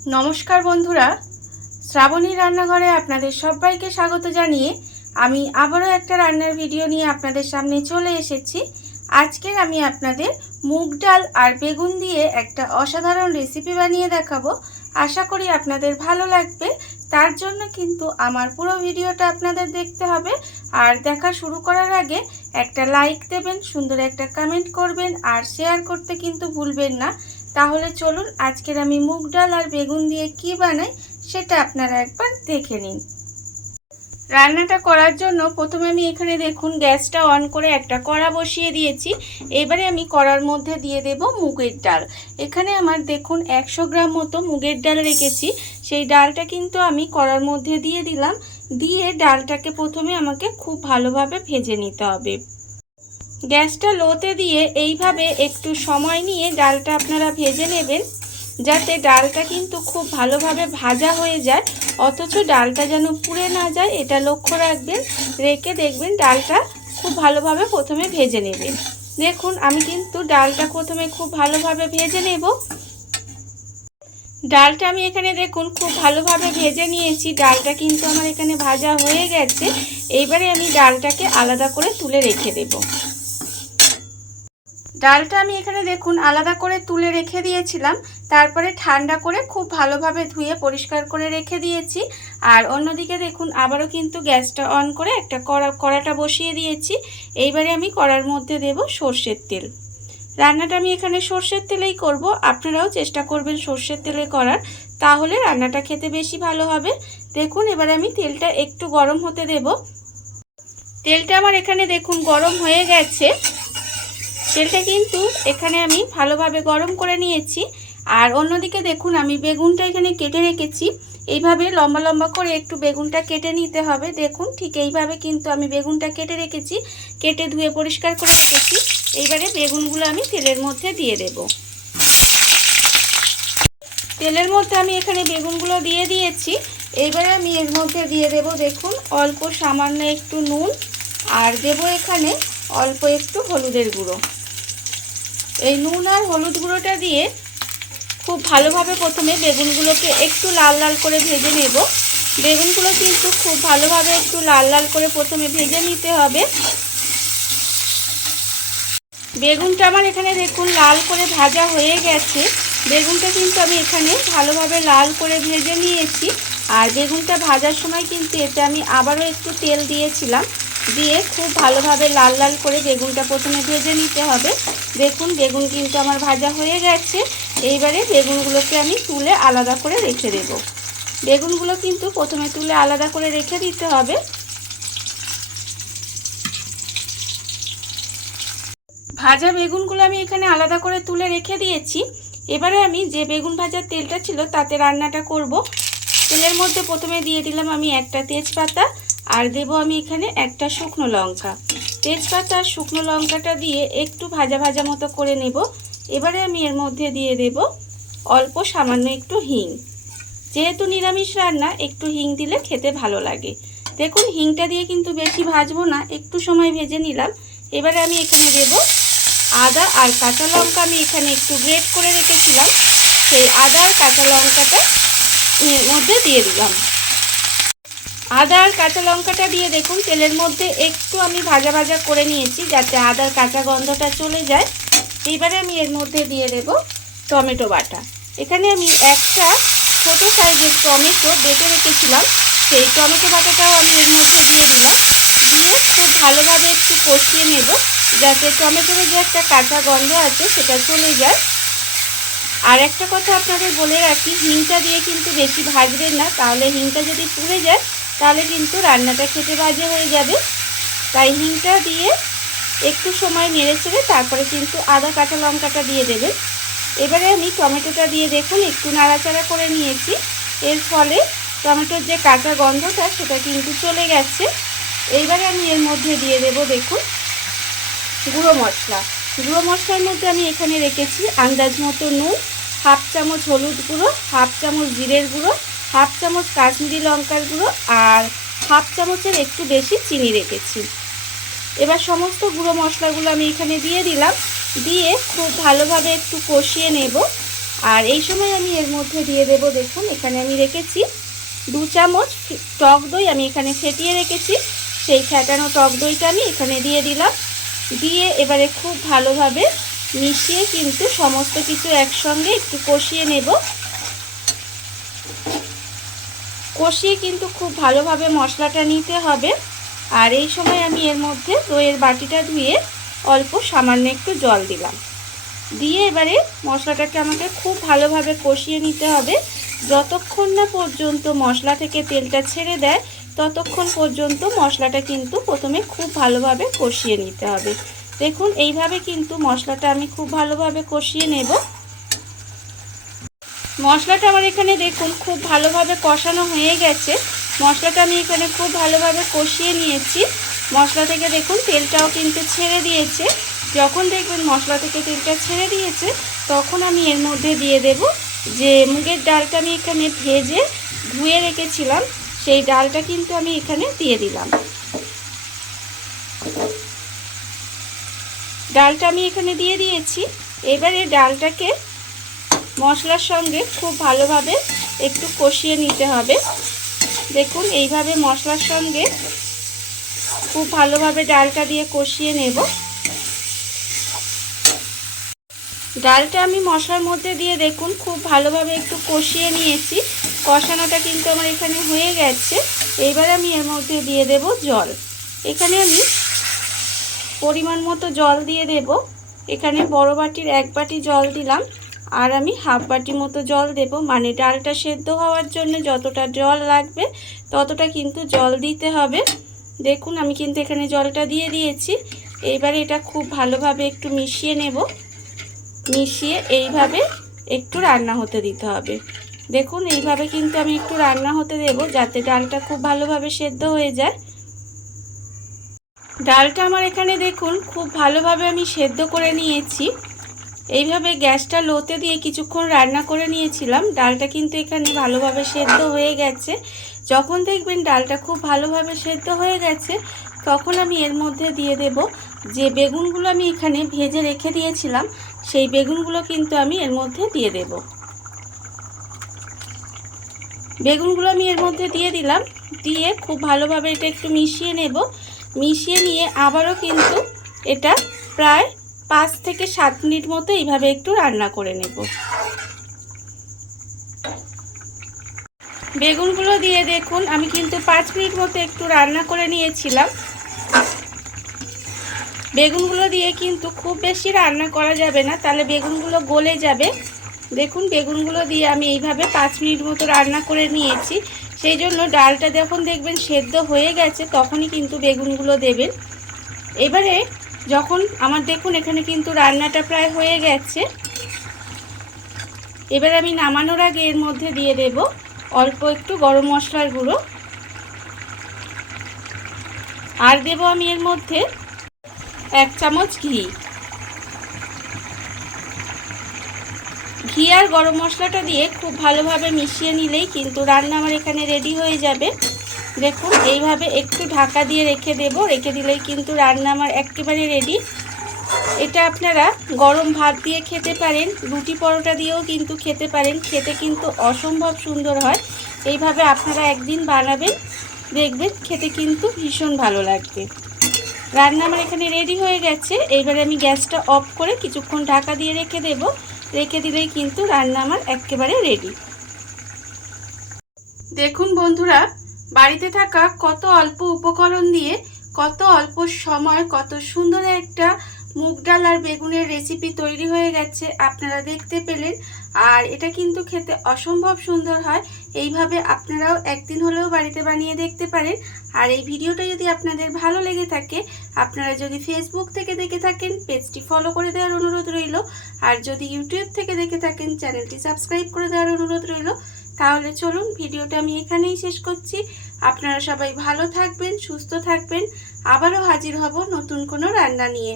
नमस्कार बंधुरा श्रावणी रान्नाघरे आपनादेर सबाइके स्वागत जानिए आमी आबारो एकटा रान्नार भिडियो निये आपनादेर सामने चले एसेछि। आजकेर आमी आपनादेर मुग डाल और बेगुन दिए एकटा असाधारण रेसिपि बानिये देखाबो। आशा करी आपनादेर भालो लागबे। तार जोन्नो किन्तु आमार पुरो भिडियोटा आपनादेर देखते हबे और देखा शुरू करार आगे एकटा लाइक देबेन, सुंदर एकटा कमेंट करबेन और शेयर करते किन्तु भूलबेन ना। ताहले चलुन आजकेर आमी मुग डाल और बेगुन दिए कि बानाई सेटा आपनारा एकबार देखे निन। रान्नाटा करार जोन्नो प्रथमे आमी एखाने देखुन ग्यासटा अन करे एकटा कड़ा बसिए दिएछि। एबारे आमी कड़ार मध्य दिए देब मुगेर डाल। एखाने आमार देखुन 100 ग्राम मतो मुगेर डाल रेखेछि। सेई डालटा किन्तु आमी कड़ार मध्य दिए दिलाम। दिए डालटाके प्रथमे आमाके खूब भालोभाबे भेजे निते हबे। ग्यासटा लोते दिए एइभाबे एकटू समय निये डालटा आपनारा भेजे नेबेन जाते डालटा किन्तु खूब भालोभाबे भाजा हो जाए, अथच डालटा जेन पुड़े ना जाए एटा लक्ष्य राखबेन। रेखे देखबेन डालटा खूब भालोभाबे प्रथमे भेजे नेबेन। देखुन आमी किन्तु डालटा प्रथमे खूब भालोभाबे भेजे नेब। डालटा आमी एखाने देखुन खूब भालोभाबे भेजे निয়েছি। डालटा किन्तु आमार एखाने भाजा हये गेছে। एइबारे आमी डालटाके आलादा करे तुले रेखे देब। डालटा आमी एखाने देखुन आलादा करे तुले रेखे दिएछिलाम। तारपरे ठांडा करे खूब भालोभाबे धुए परिष्कार करे रेखे दिएछि। और अन्यदिके देखुन आबारो किन्तु ग्यासटा अन करे एकटा कड़ाटा बसिए दिएछि। एइबारे आमी कड़ार मध्य देब सर्षेर तेल। रान्नाटा आमी एखाने सर्षेर तेलेई करब। आपनाराओ चेष्टा करबेन सर्षेर तेले करार, ताहले रान्नाटा खेते बेशी भालो हबे। देखुन एबारे आमी तेलटा एकटू गरम होते देब। तेलटा आमार एखाने देखुन गरम हये गेছে। तेलटा किन्तु एखाने आमी भालोभाबे गरम करे निয়েছি। और अन्यदिके देखुन आमी बेगुनटा एखाने केटे रेखेছি। এইভাবে লম্বা লম্বা করে একটু বেগুনটা কেটে নিতে হবে। দেখুন ঠিক এইভাবে কিন্তু আমি বেগুনটা কেটে রেখেছি, কেটে ধুয়ে পরিষ্কার করে রেখেছি। এইবারে বেগুনগুলো আমি তেলের মধ্যে দিয়ে দেব। তেলের মধ্যে আমি এখানে বেগুনগুলো দিয়ে দিয়েছি। এইবারে আমি এর মধ্যে দিয়ে দেব দেখুন অল্প সামান্য একটু নুন আর দেব এখানে অল্প একটু হলুদের গুঁড়ো। এই নুন আর হলুদ গুঁড়োটা দিয়ে খুব ভালোভাবে প্রথমে বেগুনগুলোকে একটু লাল লাল করে ভেজে নেব। বেগুনগুলো কিন্তু খুব ভালোভাবে একটু লাল লাল করে প্রথমে ভেজে নিতে হবে। বেগুনটা আমার এখানে দেখুন লাল করে ভাজা হয়ে গেছে। বেগুনটা কিন্তু আমি এখানে ভালোভাবে লাল করে ভেজে নিয়েছি। আর বেগুনটা ভাজার সময় কিন্তু এতে আমি আবারও একটু তেল দিয়েছিলাম। দিয়ে খুব ভালোভাবে লাল লাল করে বেগুনটা প্রথমে ভেজে নিতে হবে। দেখুন বেগুন কিন্তু আমার ভাজা হয়ে গেছে। এইবারে বেগুনগুলোকে আমি তুলে আলাদা করে রেখে দেব। বেগুনগুলো কিন্তু প্রথমে তুলে আলাদা করে রেখে দিতে হবে। ভাজা বেগুনগুলো আমি এখানে আলাদা করে তুলে রেখে দিয়েছি। এবারে আমি যে বেগুন ভাজার তেলটা ছিল তাতে রান্নাটা করব। তেলের মধ্যে প্রথমে দিয়ে দিলাম আমি একটা তেজপাতা আর দেব আমি এখানে একটা শুকনো লঙ্কা। তেজপাতা আর শুকনো লঙ্কাটা দিয়ে একটু ভাজা ভাজা মতো করে নেব। এবারে আমি এর মধ্যে দিয়ে দেব অল্প সামান্য একটু হিং। যেহেতু নিরামিষ রান্না একটু হিং দিলে খেতে ভালো লাগে। দেখুন হিংটা দিয়ে কিন্তু বেশি ভাজবো না, একটু সময় ভেজে নিলাম। এবারে আমি এখানে দেব আদা আর কাঁচা লঙ্কা। আমি এখানে একটু গ্রেট করে রেখেছিলাম, সেই আদা আর কাঁচা লঙ্কাটা এর মধ্যে দিয়ে দিলাম। আদা আর কাঁচা লঙ্কাটা দিয়ে দেখুন তেলের মধ্যে একটু আমি ভাজা ভাজা করে নিয়েছি যাতে আদার কাঁচা গন্ধটা চলে যায়। এইবারে আমি এর মধ্যে দিয়ে দেব টমেটো বাটা। এখানে আমি একটা ছোটো সাইজের টমেটো বেটে রেখেছিলাম, সেই টমেটো বাটাটাও আমি এর মধ্যে দিয়ে দিলাম। দিয়ে খুব ভালোভাবে একটু কষিয়ে নেব যাতে টমেটোর যে একটা কাঁচা গন্ধ আছে সেটা চলে যায়। আর একটা কথা আপনাদের বলে রাখি, হিংটা দিয়ে কিন্তু বেশি ভাজবেন না, তাহলে হিংটা যদি পুড়ে যায় তাহলে কিন্তু রান্নাটা খেতে বাজে হয়ে যাবে। তাই হিংটা দিয়ে একটু সময় নেড়ে চেড়ে তারপরে কিন্তু আদা কাঁচা লঙ্কাটা দিয়ে দেবেন। এবারে আমি টমেটোটা দিয়ে দেখুন একটু নাড়াচাড়া করে নিয়েছি। এর ফলে টমেটোর যে কাঁচা গন্ধটা সেটা কিন্তু চলে গেছে। এইবারে আমি এর মধ্যে দিয়ে দেব দেখুন গুঁড়ো মশলা। গুঁড়ো মশলার মধ্যে আমি এখানে রেখেছি আন্দাজ মতো নুন, হাফ চামচ হলুদ গুঁড়ো, হাফ চামচ জিরের গুঁড়ো, হাফ চামচ কাশ্মীরি লঙ্কার গুঁড়ো আর হাফ চামচের একটু বেশি চিনি রেখেছি। এবার সমস্ত গুঁড়ো মশলাগুলো আমি এখানে দিয়ে দিলাম। দিয়ে খুব ভালোভাবে একটু কষিয়ে নেব। আর এই সময় আমি এর মধ্যে দিয়ে দেব, দেখুন এখানে আমি রেখেছি 2 চামচ টক দই, আমি এখানে ফেটিয়ে রেখেছি। সেই ফেটানো টক দইটা আমি এখানে দিয়ে দিলাম। দিয়ে এবারে খুব ভালোভাবে মিশিয়ে কিন্তু সমস্ত কিছু একসঙ্গে একটু কষিয়ে নেব। কষিয়ে কিন্তু খুব ভালোভাবে মশলাটা নিতে হবে। আর এই সময় আমি এর মধ্যে দইয়ের বাটিটা ধুয়ে অল্প সামান্য একটু জল দিলাম। দিয়ে এবারে মশলাটাকে আমাকে খুব ভালোভাবে কষিয়ে নিতে হবে। যতক্ষণ না পর্যন্ত মশলা থেকে তেলটা ছেড়ে দেয় ততক্ষণ পর্যন্ত মশলাটা কিন্তু প্রথমে খুব ভালোভাবে কষিয়ে নিতে হবে। দেখুন এইভাবে কিন্তু মশলাটা আমি খুব ভালোভাবে কষিয়ে নেব। মশলাটা আমার এখানে দেখুন খুব ভালোভাবে কষানো হয়ে গেছে। মশলাটা আমি এখানে খুব ভালোভাবে কষিয়ে নিয়েছি। মশলা থেকে দেখুন তেলটাও কিন্তু ছেড়ে দিয়েছে। যখন দেখবেন মশলা থেকে তেলটা ছেড়ে দিয়েছে তখন আমি এর মধ্যে দিয়ে দেব যে মুগের ডালটা আমি এখানে ভেজে ধুয়ে রেখেছিলাম, সেই ডালটা কিন্তু আমি এখানে দিয়ে দিলাম। ডালটা আমি এখানে দিয়ে দিয়েছি। এবারে ডালটাকে মশলার সঙ্গে খুব ভালোভাবে একটু কষিয়ে নিতে হবে। দেখুন এইভাবে মশলার সঙ্গে খুব ভালোভাবে ডালটা দিয়ে কষিয়ে নেব। ডালটা আমি মশলার মধ্যে দিয়ে দেখুন খুব ভালোভাবে একটু কষিয়ে নিয়েছি। কষানোটা কিন্তু আমার এখানে হয়ে গেছে। এইবার আমি এর মধ্যে দিয়ে দেব জল। এখানে আমি পরিমাণ মতো জল দিয়ে দেব। এখানে বড় বাটির 1 বাটি জল দিলাম, আর আমি হাফ বাটি মতো জল দেব। মানে ডালটা সেদ্ধ হওয়ার জন্য যতটা জল লাগবে ততটা কিন্তু জল দিতে হবে। দেখুন আমি কিন্তু এখানে জলটা দিয়ে দিয়েছি। এইবারে এটা খুব ভালোভাবে একটু মিশিয়ে নেব। মিশিয়ে এইভাবে একটু রান্না হতে দিতে হবে। দেখুন এইভাবে কিন্তু আমি একটু রান্না হতে দেব যাতে ডালটা খুব ভালোভাবে সেদ্ধ হয়ে যায়। ডালটা আমার এখানে দেখুন খুব ভালোভাবে আমি সেদ্ধ করে নিয়েছি। এইভাবে গ্যাসটা লোতে দিয়ে কিছুক্ষণ রান্না করে নিয়েছিলাম। ডালটা কিন্তু এখানে ভালোভাবে সেদ্ধ হয়ে গেছে। যখন দেখবেন ডালটা খুব ভালোভাবে সেদ্ধ হয়ে গেছে তখন আমি এর মধ্যে দিয়ে দেব যে বেগুনগুলো আমি এখানে ভেজে রেখে দিয়েছিলাম, সেই বেগুনগুলো কিন্তু আমি এর মধ্যে দিয়ে দেব। বেগুনগুলো আমি এর মধ্যে দিয়ে দিলাম। দিয়ে খুব ভালোভাবে এটা একটু মিশিয়ে নেব। মিশিয়ে নিয়ে আবারও কিন্তু এটা প্রায় 5 থেকে 7 মিনিট মতো এইভাবে একটু রান্না করে নেব। বেগুনগুলো দিয়ে দেখুন আমি কিন্তু 5 মিনিট মতো একটু রান্না করে নিয়েছিলাম। বেগুনগুলো দিয়ে কিন্তু খুব বেশি রান্না করা যাবে না, তাহলে বেগুনগুলো গলে যাবে। দেখুন বেগুনগুলো দিয়ে আমি এইভাবে 5 মিনিট মতো রান্না করে নিয়েছি। সেই জন্য ডালটা যখন দেখবেন সেদ্ধ হয়ে গেছে তখনই কিন্তু বেগুনগুলো দেবেন। এবারে যখন আমার দেখুন এখানে কিন্তু রান্নাটা প্রায় হয়ে গেছে, এবার আমি নামানোর আগে এর মধ্যে দিয়ে দেব অল্প একটু গরম মশলার গুঁড়ো। আর দেব আমি এর মধ্যে 1 চামচ ঘি। ঘি আর গরম মশলাটা দিয়ে খুব ভালোভাবে মিশিয়ে নিলেই কিন্তু রান্না আমার এখানে রেডি হয়ে যাবে। দেখুন এইভাবে একটু ঢাকা দিয়ে রেখে দেব। রেখে দিলেই কিন্তু রান্না আমার একেবারে রেডি। এটা আপনারা গরম ভাত দিয়ে খেতে পারেন, রুটি পরোটা দিয়েও কিন্তু খেতে পারেন। খেতে কিন্তু অসম্ভব সুন্দর হয়। এইভাবে আপনারা একদিন বানাবেন, দেখবেন খেতে কিন্তু ভীষণ ভালো লাগবে। রান্না আমার এখানে রেডি হয়ে গেছে। এইবারে আমি গ্যাসটা অফ করে কিছুক্ষণ ঢাকা দিয়ে রেখে দেব। রেখে দিলেই কিন্তু রান্না আমার একেবারে রেডি। দেখুন বন্ধুরা, বাড়িতে থাকা কত অল্প উপকরণ দিয়ে কত অল্প সময় কত সুন্দর একটা মুগ ডাল আর বেগুনের রেসিপি তৈরি হয়ে গেছে, আপনারা দেখতে পেলেন। আর এটা কিন্তু খেতে অসম্ভব সুন্দর হয়। এইভাবে আপনারাও একদিন হলেও বাড়িতে বানিয়ে দেখতে পারেন। আর এই ভিডিওটা যদি আপনাদের ভালো লেগে থাকে, আপনারা যদি ফেসবুক থেকে দেখে থাকেন পেজটি ফলো করে দেওয়ার অনুরোধ রইল। আর যদি ইউটিউব থেকে দেখে থাকেন চ্যানেলটি সাবস্ক্রাইব করে দেওয়ার অনুরোধ রইল। তাহলে চলুন ভিডিওটা আমি এখানেই শেষ করছি। আপনারা সবাই ভালো থাকবেন, সুস্থ থাকবেন। আবারও হাজির হব নতুন কোনো রান্না নিয়ে।